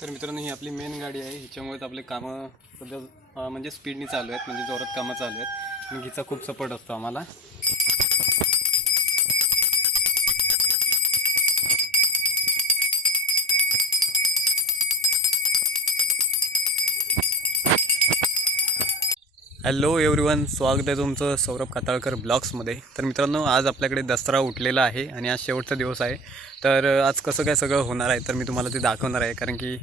तर मित्रांनो ही आपली मेन गाडी आहे. हिच्यामुळेच आपले कामं सध्या म्हणजे स्पीडनी चालू आहेत म्हणजे जोरात कामं चालू आहेत. आणि हिचा खूप सपोर्ट असतो आम्हाला. हॅलो एव्हरीवन स्वागत आहे तुमचं सौरभ काताळकर ब्लॉग्समध्ये. तर मित्रांनो आज आपल्याकडे दसरा उठलेला आहे आणि आज शेवटचा दिवस आहे. तर आज कसं काय सगळं होणार आहे तर मी तुम्हाला ते दाखवणार आहे. कारण की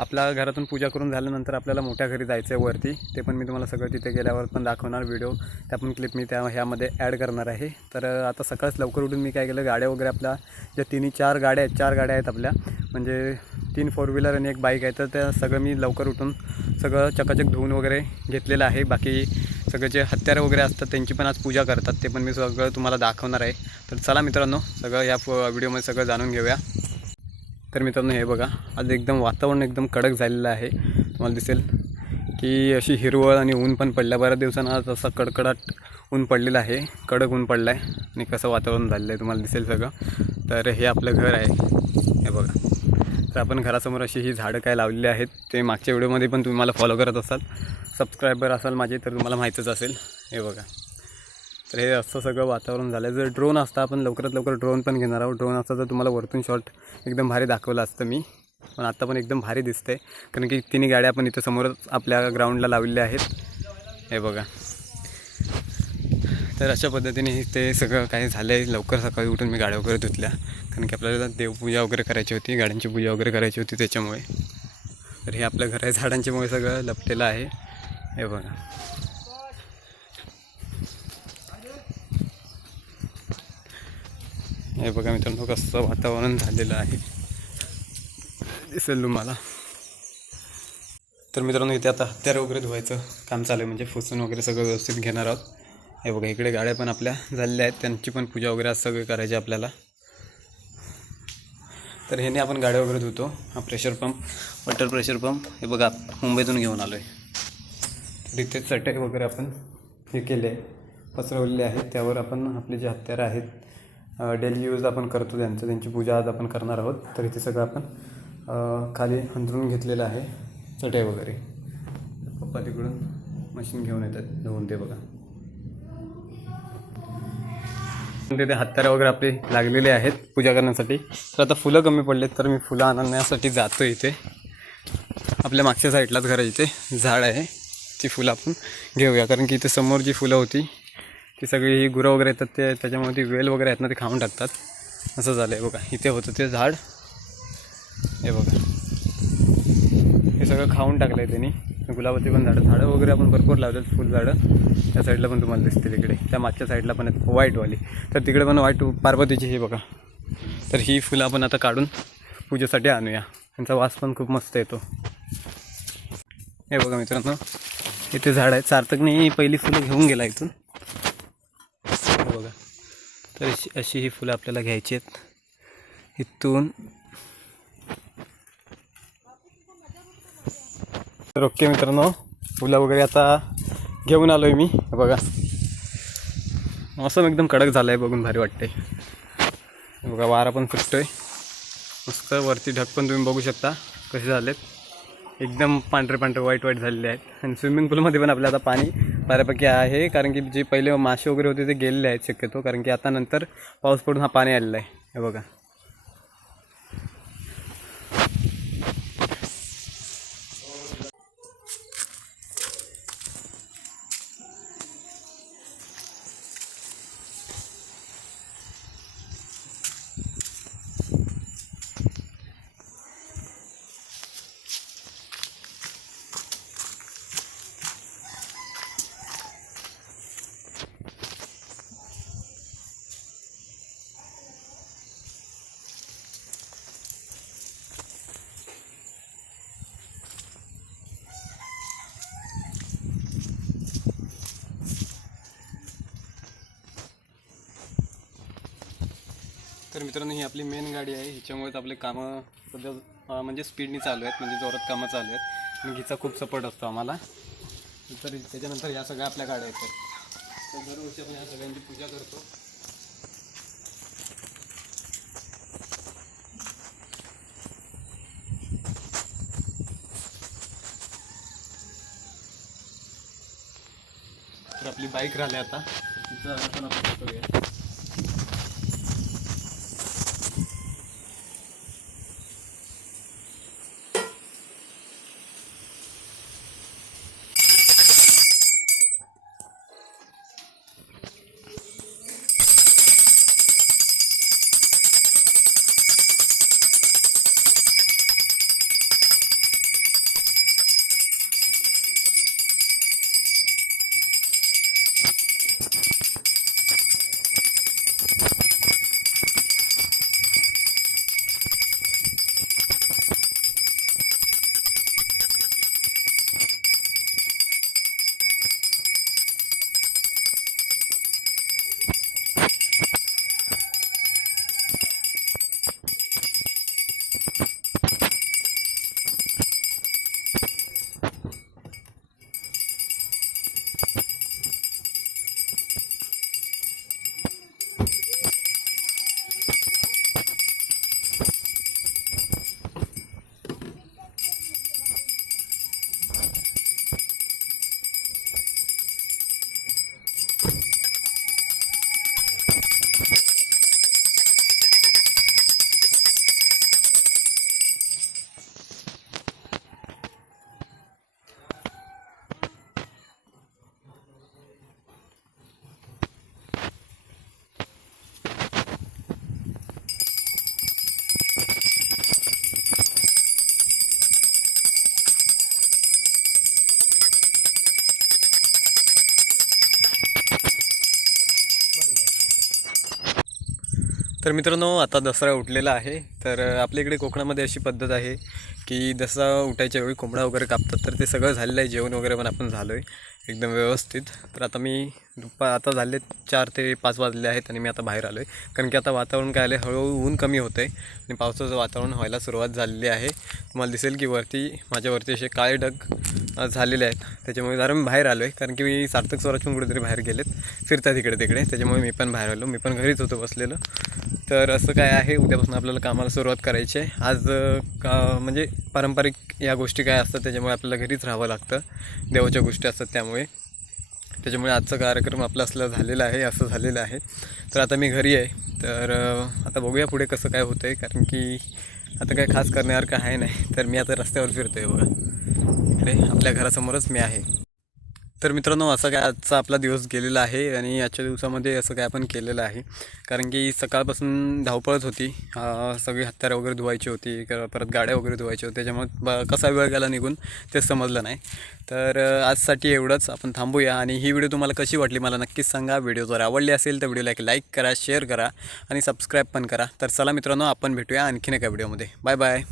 आपल्या घरातून पूजा करून झाल्यानंतर आपल्याला मोठ्या घरी जायचं आहे वरती. ते पण मी तुम्हाला सगळं तिथे गेल्यावर पण दाखवणार व्हिडिओ त्या पण क्लिप मी त्या ह्यामध्ये ॲड करणार आहे. तर आता सकाळच लवकर उठून मी काय केलं गाड्या वगैरे आपल्या ज्या तिन्ही चार गाड्या आहेत चार गाड्या आहेत आपल्या. म्हणजे तीन फोर व्हीलर आणि एक बाईक आहे. तर त्या सगळं मी लवकर उठून सगळं चकाचक धुवून वगैरे घेतलेलं आहे. बाकी सगळे जे हत्यारं वगैरे असतात त्यांची पण आज पूजा करतात ते पण मी सगळं तुम्हाला दाखवणार आहे. तर चला मित्रांनो सगळं या फ- व्हिडिओमध्ये सगळं जाणून घेऊया. तर मित्रांनो हे बघा आज एकदम वातावरण एकदम कडक झालेलं आहे. तुम्हाला दिसेल की अशी हिरवळ आणि ऊन पण पडल्या बऱ्याच दिवसांना आज असा कडकडाट ऊन पडलेलं आहे. कडक ऊन पडलं आहे आणि कसं वातावरण झालेलं आहे तुम्हाला दिसेल सगळं. तर हे आपलं घर आहे. हे बघा. तर आपण घरासमोर अशी ही झाडं काय लावलेली आहेत ते मागच्या व्हिडिओमध्ये पण तुम्ही मला फॉलो करत असाल. सबस्क्रायबर असाल माझे तर तुम्हाला माहीतच असेल. हे बघा. तर हे असं सगळं वातावरण झालं जर ड्रोन असता आपण लवकरात लवकर ड्रोन पण घेणार आहोत. ड्रोन असता तर तुम्हाला वरतून शॉट एकदम भारी दाखवलं असतं मी. पण आत्ता पण एकदम भारी दिसतंय. कारण की तिन्ही गाड्या आपण इथं समोरच आपल्या ग्राउंडला लावलेल्या आहेत. हे बघा. तर अशा पद्धतीने ते सगळं काही झालं आहे लवकर सकाळी उठून मी गाड्या वगैरे धुतल्या. कारण की आपल्याला देवपूजा वगैरे करायची होती. गाड्यांची पूजा वगैरे करायची होती त्याच्यामुळे. तर हे आपल्या घर आहे. झाडांच्यामुळे सगळं लपलेलं आहे. हे बघा. हे बघा मित्रांनो कसं वातावरण झालेलं आहे. दिसेल तुम्हाला. तर मित्रांनो इथे आता हत्यार वगैरे धुवायचं काम चालू आहे. म्हणजे फुसून वगैरे सगळं व्यवस्थित घेणार आहोत. हे बघा इकडे गाड्या पण आपल्या झालेल्या आहेत. त्यांची पण पूजा वगैरे आज सगळे करायची आपल्याला. तर ह्याने आपण गाड्या वगैरे धुतो. हा pressure pump water pressure pump हे बघा मुंबईतून घेऊन आलो आहे तिथे चटई वगैरे आपण हे केले पसरवलेले आहेत. त्यावर आपण आपले जे हत्यारं आहेत डेली यूज आपण करतो त्यांचं. त्यांची पूजा आज आपण करणार आहोत. तर इथे सगळं आपण खाली अंथरून घेतलेलं आहे चटई वगैरे. पप्पा तिकडून मशीन घेऊन येतात. धुवून ते बघा. तिथे हत्यारं वगैरे आपले लागलेले आहेत पूजा करण्यासाठी. तर आता फुलं कमी पडलेत तर मी फुलं आणण्यासाठी जातो इथे. आपल्या मागच्या साईडलाच घर इथे. झाड आहे. ती फुलं आपण घेऊया. कारण की इथे समोर जी फुलं होती ती सगळी ही गुरं वगैरे येतात ते त्याच्यामुळे ती वेल वगैरे आहेत ना ते खाऊन टाकतात. असं झालं आहे बघा. इथे होतं ते झाड. हे बघा. हे सगळं खाऊन टाकलं आहे त्यांनी. गुलाबाची पण झाडं झाडं वगैरे आपण भरपूर लावतात फुलझाडं त्या साईडला पण तुम्हाला दिसतील इकडे. त्या मागच्या साईडला पण आहेत व्हाईटवाली. तर तिकडे पण व्हाईट पार्वतीची हे बघा. तर ही फुलं आपण आता काढून पूजेसाठी आणूया. त्यांचा वास पण खूप मस्त येतो. हे बघा मित्रांनो. इथे झाड आहे. सार्थकने पहिली फुलं घेऊन गेला इथून. बघा. तर अशी अशी ही फुलं आपल्याला घ्यायची आहेत. इथून. तर ओके मित्रांनो फुलं वगैरे आता घेऊन आलो आहे मी बघा. मौसम एकदम कडक झालं आहे बघून भारी वाटते बघा वारा पण फुटतोय. मस्त वरती ढग पण तुम्ही बघू शकता कसे झालेत. एकदम पांढरे पांढरे वाईट वाईट झालेले आहेत. आणि स्विमिंग पूलमध्ये पण आपल्या आता पाणी बऱ्यापैकी आहे कारण की जे पहिले मासे वगैरे होते ते गेलेले आहेत शक्यतो. कारण की आता नंतर पाऊस पडून हा पाणी आलेला आहे. हे बघा. मित्रांनो ही आपली मेन गाडी आहे. ह्याच्यामुळेच आपले कामं सध्या म्हणजे स्पीडनी चालू आहेत म्हणजे जोरात कामं चालू आहेत. आणि हिचा खूप सपोर्ट असतो आम्हाला. तर त्याच्यानंतर या सगळ्या आपल्या गाड्या येतात तर दरवर्षी आपण या सगळ्यांची पूजा करतो. तर आपली बाईक राहिली आता. तिचा आपण आपण तर मित्रांनो आता दसरा उठलेला आहे. तर आपल्या इकडे कोकणामध्ये अशी पद्धत आहे की दसरा उठायच्या वेळी कोंबडा वगैरे कापतात. तर ते सगळं झालेलं आहे. जेवण वगैरे पण आपण झालो आहे एकदम व्यवस्थित. तर आता मी दुपा आता झाले चार ते पाच वाजले आहेत आणि मी आता बाहेर आलो आहे कारण की आता वातावरण काय आलं हळूहळू ऊन कमी होतं आहे आणि पावसाचं वातावरण व्हायला सुरुवात झालेली आहे. तुम्हाला दिसेल की वरती माझ्यावरती असे काळे ढग झालेले आहेत. त्याच्यामुळे जरा मी बाहेर आलो आहे कारण की मी सार्थक स्वराजून कुठेतरी बाहेर गेलेत. फिरतात इकडे तिकडे. त्याच्यामुळे मी पण बाहेर आलो. मी पण घरीच होतो बसलेलं. तर असं काय आहे उद्यापासून आपल्याला कामाला सुरुवात करायची आहे. आज का म्हणजे पारंपरिक या गोष्टी काय असतात त्याच्यामुळे आपल्याला घरीच राहावं लागतं. देवाच्या गोष्टी असतात त्यामुळे. त्याच्यामुळे आजचा कार्यक्रम आपला असला झालेला आहे असं झालेलं आहे. तर आता मी घरी आहे. तर आता बघूया पुढे कसं काय होतं आहे कारण की आता काय खास करण्यासारखं आहे नाही. तर मी आता रस्त्यावर फिरतो आहे बघा. इकडे आपल्या घरासमोरच मी आहे. तर मित्रांनो असं काय आजचा आपला दिवस गेलेला आहे आणि आजच्या दिवसामध्ये असं काय आपण केलेलं आहे. कारण की सकाळपासून धावपळच होती. सगळी हत्यारं वगैरे धुवायची होती परत गाड्या वगैरे धुवायच्या होत्या त्याच्यामुळे ब कसा वेळ गेला निघून ते समजलं नाही. तर आजसाठी एवढंच. आपण थांबूया आणि ही व्हिडिओ तुम्हाला कशी वाटली मला नक्कीच सांगा. व्हिडिओ जर आवडली असेल तर व्हिडिओला एक लाईक करा शेअर करा आणि सबस्क्राईब पण करा. तर चला मित्रांनो आपण भेटूया आणखीन एका व्हिडिओमध्ये. Bye bye.